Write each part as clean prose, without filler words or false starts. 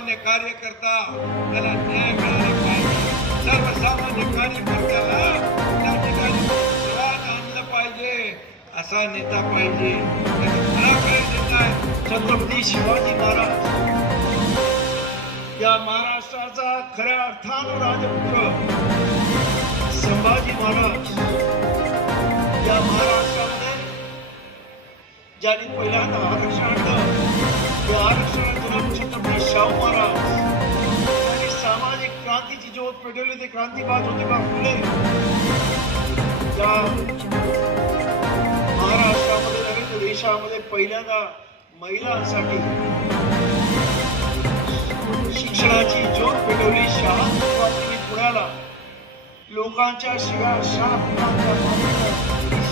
सर्वसामान्य कार्यकर्ता त्याला न्याय मिळाला पाहिजे. सर्वसामान्य कार्यकर्त्याला त्या ठिकाणी स्वाद आणलं पाहिजे, असा नेता पाहिजे. खरा काय नेता आहे? छत्रपती शिवाजी महाराज, या महाराष्ट्राचा खऱ्या अर्थानं राजपुत्र संभाजी महाराज. या महाराष्ट्रामध्ये ज्यांनी पहिल्यांदा आरक्षण आणलं, त्या आरक्षणात छत्रपती शाहू महाराज यांनी सामाजिक क्रांतीची ज्योत पेटवली. ते क्रांतीबाज ज्योतिबा फुले. या महाराष्ट्रामध्ये नवीन देशामध्ये पहिल्यांदा महिलांसाठी शिक्षणाची ज्योत पेटवली. शाळांनी पुण्याला लोकांच्या शिव्या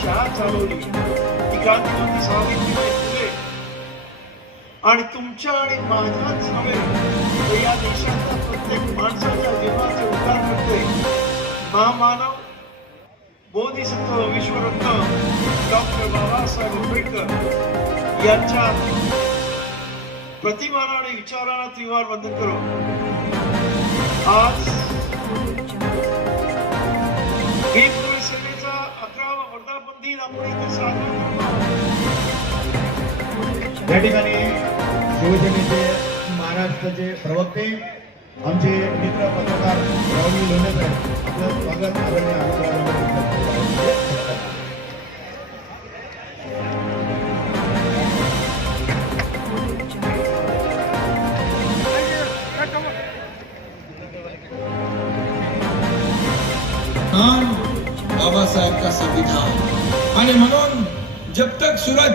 शाळा चालवली. ती क्रांतिमंत्री सावित्रीबाई फुले. आणि तुमच्या आणि माझ्याच नव्हे तर या देशाच्या प्रत्येक माणसाच्या जीवनाचे उद्धार करते महामानव बोधिसत्व विश्वरत्न डॉक्टर बाबासाहेब आंबेडकर यांच्या प्रतिमाना आणि विचारांना त्रिवार वंदन करू. आज भीमपुरी सेनेचा 11वा वर्धापन दिन आपण इथे साजरा करतो. या ठिकाणी शिवसेनेचे महाराष्ट्राचे प्रवक्ते आमचे मित्र पत्रकार राहुल लोणे साहेब, आपलं स्वागत आदरणीय बाबा साहेब का संविधान. आणि म्हणून जब तक सूरज